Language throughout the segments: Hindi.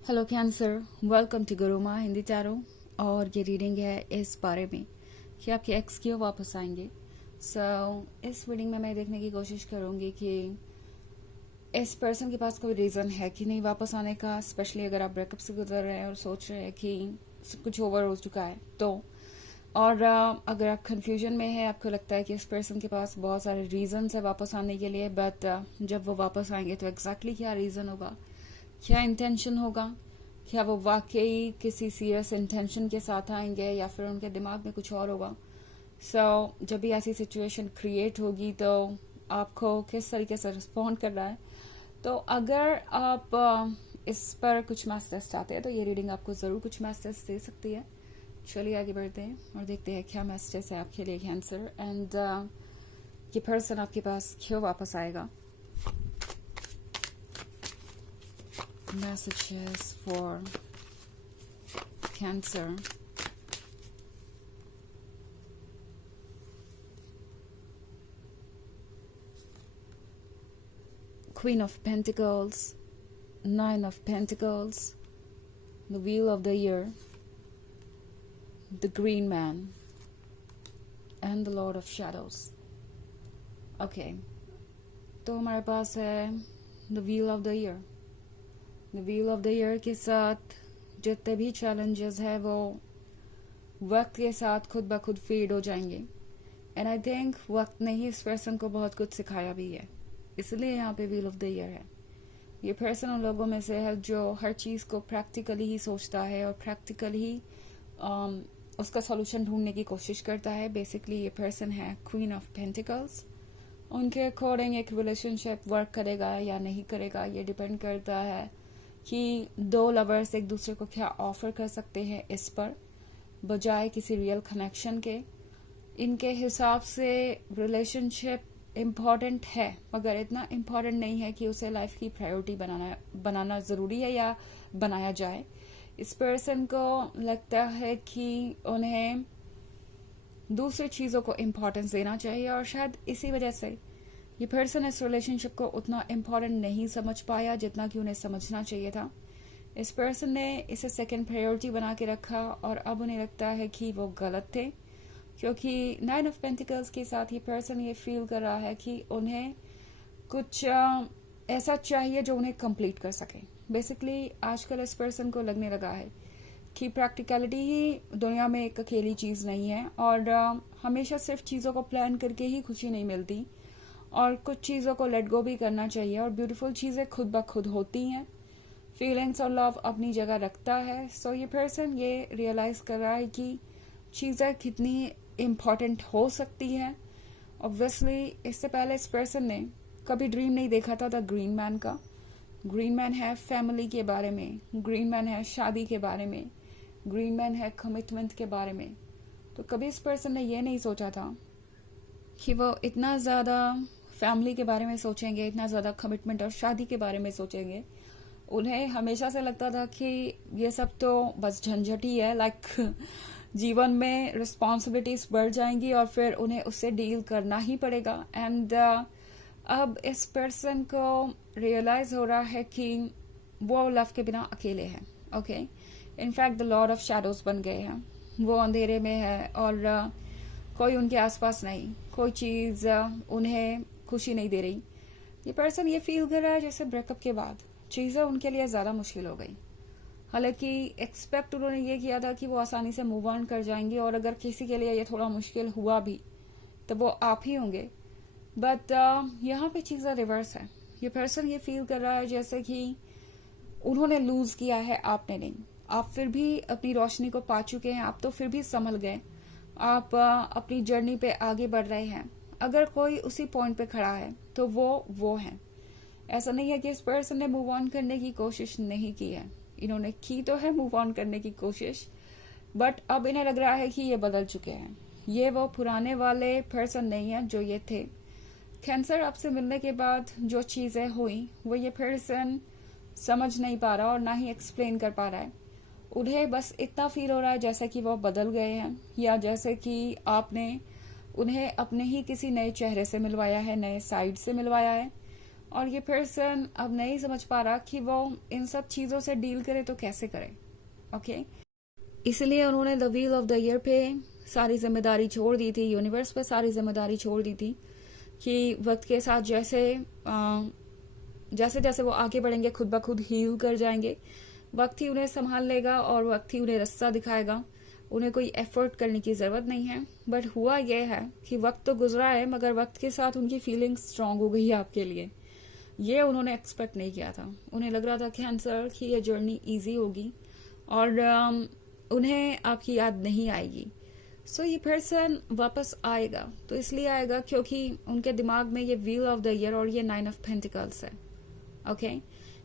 Hello cancer, welcome to Gurumaa Hindi चारों। और ये रीडिंग है इस बारे में कि आपके एक्स क्यों वापस आएंगे। इस रीडिंग में मैं देखने की कोशिश करूंगी कि इस पर्सन के पास कोई रीज़न है कि नहीं वापस आने का, स्पेशली अगर आप ब्रेकअप से गुजर रहे हैं और सोच रहे हैं कि सब कुछ ओवर हो चुका है तो। और अगर आप कंफ्यूजन में है, आपको लगता है कि इस पर्सन के पास बहुत सारे रीज़न है वापस आने के लिए, बट जब वो वापस आएंगे तो एग्जैक्टली क्या रीज़न होगा, क्या इंटेंशन होगा, क्या वो वाकई किसी सीरियस इंटेंशन के साथ आएंगे या फिर उनके दिमाग में कुछ और होगा। जब भी ऐसी सिचुएशन क्रिएट होगी तो आपको किस तरीके से रिस्पॉन्ड करना है। तो अगर आप इस पर कुछ मैसेज चाहते हैं तो ये रीडिंग आपको ज़रूर कुछ मैसेज दे सकती है। चलिए आगे बढ़ते हैं और देखते हैं क्या मैसेज है आपके लिए कैंसर, एंड ये पर्सन आपके पास क्यों वापस आएगा। Messages for Cancer. Queen of Pentacles, Nine of Pentacles, the Wheel of the Year, the Green Man, and the Lord of Shadows. Okay, तो हमारे पास है the Wheel of the Year. The Wheel of the Year के साथ जितने भी चैलेंजेस है वो वक्त के साथ खुद ब खुद फेड हो जाएंगे। एंड आई थिंक वक्त ने ही इस पर्सन को बहुत कुछ सिखाया भी है, इसलिए यहाँ पे व्हील ऑफ द ईयर है। ये पर्सन उन लोगों में से है जो हर चीज़ को प्रैक्टिकली ही सोचता है और प्रैक्टिकली ही उसका सॉल्यूशन ढूंढने की कोशिश करता है। बेसिकली ये पर्सन है क्वीन ऑफ पेंटिकल्स। उनके अकॉर्डिंग एक रिलेशनशिप वर्क करेगा या नहीं करेगा ये डिपेंड करता है कि दो लवर्स एक दूसरे को क्या ऑफर कर सकते हैं इस पर, बजाय किसी रियल कनेक्शन के। इनके हिसाब से रिलेशनशिप इम्पॉर्टेंट है, मगर इतना इम्पॉर्टेंट नहीं है कि उसे लाइफ की प्रायोरिटी बनाना ज़रूरी है या बनाया जाए। इस पर्सन को लगता है कि उन्हें दूसरी चीज़ों को इम्पोर्टेंस देना चाहिए और शायद इसी वजह से ये पर्सन इस रिलेशनशिप को उतना इम्पोर्टेंट नहीं समझ पाया जितना कि उन्हें समझना चाहिए था। इस पर्सन ने इसे सेकंड प्रायोरिटी बना के रखा और अब उन्हें लगता है कि वो गलत थे, क्योंकि नाइन ऑफ पेंटिकल्स के साथ ये पर्सन ये फील कर रहा है कि उन्हें कुछ ऐसा चाहिए जो उन्हें कंप्लीट कर सके। बेसिकली आजकल इस पर्सन को लगने लगा है कि प्रैक्टिकलिटी ही दुनिया में एक अकेली चीज़ नहीं है और हमेशा सिर्फ चीज़ों को प्लान करके ही खुशी नहीं मिलती और कुछ चीज़ों को लेट गो भी करना चाहिए और ब्यूटीफुल चीज़ें खुद ब खुद होती हैं। फीलिंग्स और लव अपनी जगह रखता है। ये पर्सन ये रियलाइज़ कर रहा है कि चीज़ें कितनी इम्पॉर्टेंट हो सकती हैं। ऑब्वियसली इससे पहले इस पर्सन ने कभी ड्रीम नहीं देखा था द ग्रीन मैन का। ग्रीन मैन है फैमिली के बारे में, ग्रीन मैन है शादी के बारे में, ग्रीन मैन है कमिटमेंट के बारे में। तो कभी इस पर्सन ने ये नहीं सोचा था कि वो इतना ज़्यादा फैमिली के बारे में सोचेंगे, इतना ज़्यादा कमिटमेंट और शादी के बारे में सोचेंगे। उन्हें हमेशा से लगता था कि ये सब तो बस झंझट ही है, लाइक जीवन में रिस्पॉन्सिबिलिटीज बढ़ जाएंगी और फिर उन्हें उससे डील करना ही पड़ेगा। एंड अब इस पर्सन को रियलाइज हो रहा है कि वो लव के बिना अकेले हैं। Okay, in fact the Lord of shadows बन गए हैं, वो अंधेरे में है और कोई उनके आसपास नहीं, कोई चीज़ उन्हें खुशी नहीं दे रही। ये पर्सन ये फील कर रहा है जैसे ब्रेकअप के बाद चीज़ें उनके लिए ज़्यादा मुश्किल हो गई। हालांकि एक्सपेक्ट उन्होंने ये किया था कि वो आसानी से मूव ऑन कर जाएंगे और अगर किसी के लिए ये थोड़ा मुश्किल हुआ भी तो वो आप ही होंगे। बट यहाँ पे चीज़ें रिवर्स है। ये पर्सन ये फील कर रहा है जैसे कि उन्होंने लूज किया है, आपने नहीं। आप फिर भी अपनी रोशनी को पा चुके हैं, आप तो फिर भी संभल गए, आप अपनी जर्नी पे आगे बढ़ रहे हैं। अगर कोई उसी पॉइंट पे खड़ा है तो वो है। ऐसा नहीं है कि इस पर्सन ने मूव ऑन करने की कोशिश नहीं की है, इन्होंने की तो है मूव ऑन करने की कोशिश, बट अब इन्हें लग रहा है कि ये बदल चुके हैं। ये वो पुराने वाले पर्सन नहीं है जो ये थे। कैंसर आपसे मिलने के बाद जो चीज़ें हुई वो ये पर्सन समझ नहीं पा रहा और ना ही एक्सप्लेन कर पा रहा है। उन्हें बस इतना फील हो रहा है जैसे कि वो बदल गए हैं या जैसे कि आपने उन्हें अपने ही किसी नए चेहरे से मिलवाया है, नए साइड से मिलवाया है। और ये पर्सन अब नहीं समझ पा रहा कि वो इन सब चीज़ों से डील करे तो कैसे करे। ओके, इसलिए उन्होंने the wheel of the year पे सारी जिम्मेदारी छोड़ दी थी, यूनिवर्स पे सारी जिम्मेदारी छोड़ दी थी कि वक्त के साथ जैसे जैसे वो आगे बढ़ेंगे खुद ब खुद हील कर जाएंगे। वक्त ही उन्हें संभाल लेगा और वक्त ही उन्हें रास्ता दिखाएगा, उन्हें कोई एफर्ट करने की ज़रूरत नहीं है। बट हुआ यह है कि वक्त तो गुजरा है, मगर वक्त के साथ उनकी फीलिंग्स स्ट्रांग हो गई है आपके लिए। ये उन्होंने एक्सपेक्ट नहीं किया था। उन्हें लग रहा था कैंसर कि ये जर्नी ईजी होगी और उन्हें आपकी याद नहीं आएगी। सो ये पर्सन वापस आएगा, तो इसलिए आएगा क्योंकि उनके दिमाग में ये व्हील ऑफ द ईयर और ये 9 ऑफ पेंटिकल्स है। ओके,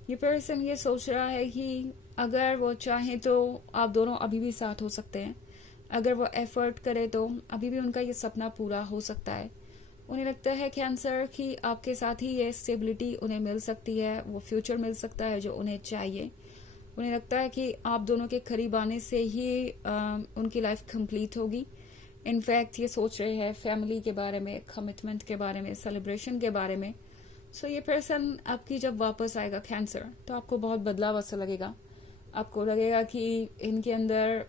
ये पर्सन ये सोच रहा है कि अगर वो चाहे तो आप दोनों अभी भी साथ हो सकते हैं, अगर वो एफर्ट करे तो अभी भी उनका ये सपना पूरा हो सकता है। उन्हें लगता है कैंसर कि आपके साथ ही ये स्टेबिलिटी उन्हें मिल सकती है, वो फ्यूचर मिल सकता है जो उन्हें चाहिए। उन्हें लगता है कि आप दोनों के करीब आने से ही उनकी लाइफ कंप्लीट होगी। इनफैक्ट ये सोच रहे हैं फैमिली के बारे में, कमिटमेंट के बारे में, सेलिब्रेशन के बारे में। सो ये पर्सन आपकी जब वापस आएगा कैंसर, तो आपको बहुत बदलाव ऐसा लगेगा। आपको लगेगा कि इनके अंदर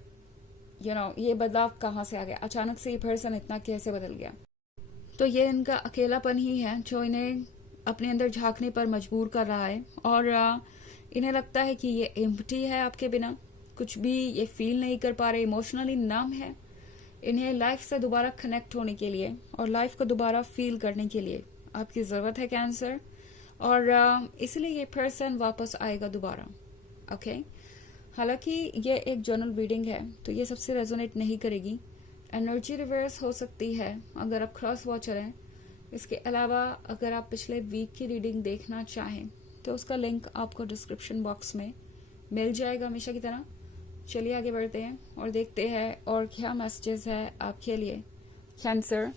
ये बदलाव कहाँ से आ गया, अचानक से ये पर्सन इतना कैसे बदल गया। तो ये इनका अकेलापन ही है जो इन्हें अपने अंदर झांकने पर मजबूर कर रहा है और इन्हें लगता है कि ये एम्प्टी है आपके बिना, कुछ भी ये फील नहीं कर पा रहे, इमोशनली नम है। इन्हें लाइफ से दोबारा कनेक्ट होने के लिए और लाइफ को दोबारा फील करने के लिए आपकी ज़रूरत है कैंसर, और इसलिए ये पर्सन वापस आएगा दोबारा। ओके, हालांकि ये एक जनरल रीडिंग है तो ये सबसे रेजोनेट नहीं करेगी। एनर्जी रिवर्स हो सकती है अगर आप क्रॉस वॉचर हैं। इसके अलावा अगर आप पिछले वीक की रीडिंग देखना चाहें तो उसका लिंक आपको डिस्क्रिप्शन बॉक्स में मिल जाएगा हमेशा की तरह। चलिए आगे बढ़ते हैं और देखते हैं और क्या मैसेजेस है आपके लिए cancer.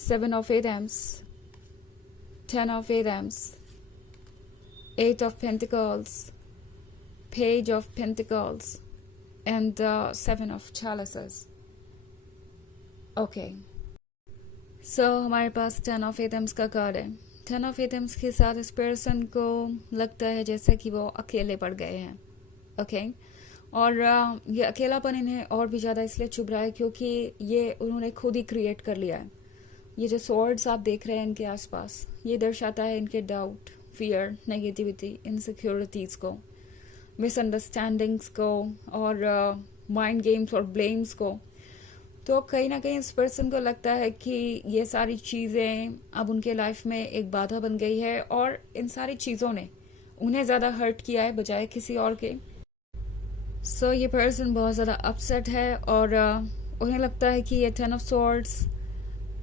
Seven of Pentacles, 10 of Pentacles, 8 of Pentacles, Page of Pentacles, and 7 of Chalices. Okay. So हमारे पास 10 of Pentacles का कार्ड है। 10 of Pentacles के साथ इस पर्सन को लगता है जैसे कि वो अकेले पड़ गए हैं। ओके, और ये अकेलापन इन्हें और भी ज़्यादा इसलिए चुभ रहा है क्योंकि ये उन्होंने खुद ही क्रिएट कर लिया है। ये जो सॉर्ड्स आप देख रहे हैं इनके आसपास, ये दर्शाता है इनके डाउट, फियर, नेगेटिविटी, इनसिक्योरिटीज को, मिसअंडरस्टैंडिंग्स को और माइंड गेम्स और ब्लेम्स को। तो कहीं ना कहीं इस पर्सन को लगता है कि ये सारी चीज़ें अब उनके लाइफ में एक बाधा बन गई है और इन सारी चीज़ों ने उन्हें ज़्यादा हर्ट किया है बजाय किसी और के। सो ये पर्सन बहुत ज़्यादा अपसेट है और उन्हें लगता है कि ये 10 ऑफ सॉर्ड्स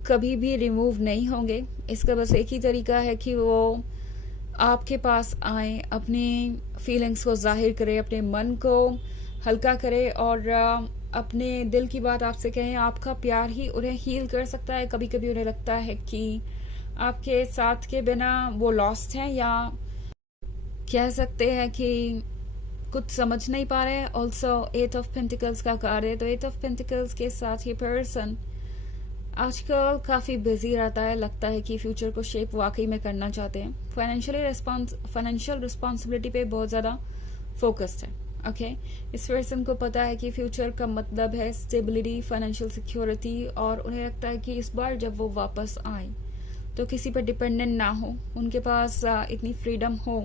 कभी भी रिमूव नहीं होंगे। इसका बस एक ही तरीका है कि वो आपके पास आए, अपनी फीलिंग्स को जाहिर करे, अपने मन को हल्का करे और अपने दिल की बात आपसे कहें। आपका प्यार ही उन्हें हील कर सकता है। कभी कभी उन्हें लगता है कि आपके साथ के बिना वो लॉस्ट हैं, या कह सकते हैं कि कुछ समझ नहीं पा रहे। ऑल्सो 8 ऑफ पेंटिकल्स का कार्ड है, तो 8 ऑफ पेंटिकल्स के साथ ये पर्सन आजकल काफ़ी बिजी रहता है। लगता है कि फ्यूचर को शेप वाकई में करना चाहते हैं। फाइनेंशियल रिस्पॉन्सिबिलिटी पे बहुत ज़्यादा फोकस्ड है। ओके, इस पर्सन को पता है कि फ्यूचर का मतलब है स्टेबिलिटी, फाइनेंशियल सिक्योरिटी, और उन्हें लगता है कि इस बार जब वो वापस आए तो किसी पर डिपेंडेंट ना हो, उनके पास इतनी फ्रीडम हो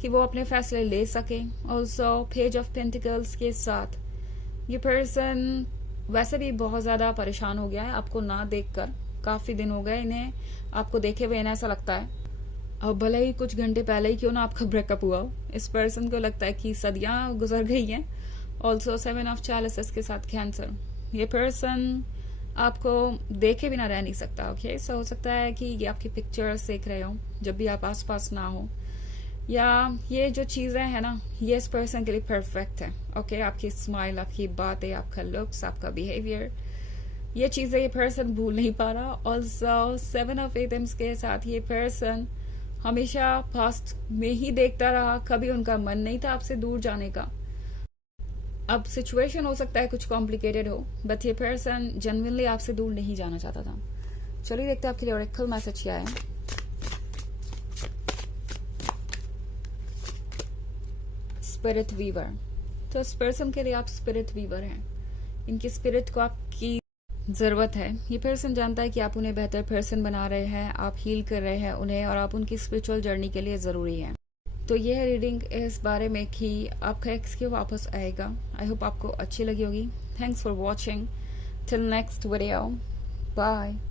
कि वो अपने फैसले ले सके। ऑल्सो पेज ऑफ पेंटिकल्स के साथ ये पर्सन वैसे भी बहुत ज़्यादा परेशान हो गया है आपको ना देखकर। काफ़ी दिन हो गए इन्हें आपको देखे हुए, इन्हें ऐसा लगता है अब भले ही कुछ घंटे पहले ही क्यों ना आपका ब्रेकअप हुआ हो, इस पर्सन को लगता है कि सदियां गुजर गई हैं। ऑल्सो 7 ऑफ चैलिसेस के साथ कैंसर, ये पर्सन आपको देखे बिना रह नहीं सकता। ओके, सो हो सकता है कि ये आपकी पिक्चर्स देख रहे हो जब भी आप आसपास ना हो, या ये जो चीज़ें हैं ना, ये इस पर्सन के लिए परफेक्ट है। ओके, आपकी स्माइल, आपकी बातें, आपका लुक्स, आपका बिहेवियर, ये चीज़ें ये पर्सन भूल नहीं पा रहा। ऑल्सो 7 ऑफ एटम्स के साथ ये पर्सन हमेशा पास्ट में ही देखता रहा, कभी उनका मन नहीं था आपसे दूर जाने का। अब सिचुएशन हो सकता है कुछ कॉम्प्लिकेटेड हो, बट ये पर्सन जेन्युइनली आपसे दूर नहीं जाना चाहता था। चलिए देखते हैं आपके लिए ऑरेकल मैसेज क्या है। स्पिरिट वीवर, तो इस पर्सन के लिए आप स्पिरिट वीवर हैं। इनकी स्पिरिट को आपकी जरूरत है। ये पर्सन जानता है कि आप उन्हें बेहतर पर्सन बना रहे हैं, आप हील कर रहे हैं उन्हें, और आप उनकी स्पिरिचुअल जर्नी के लिए जरूरी है। तो ये है रीडिंग इस बारे में कि आपका एक्स क्यों वापस आएगा। आई होप आपको अच्छी लगी होगी। Thanks for watching. Till next video, bye.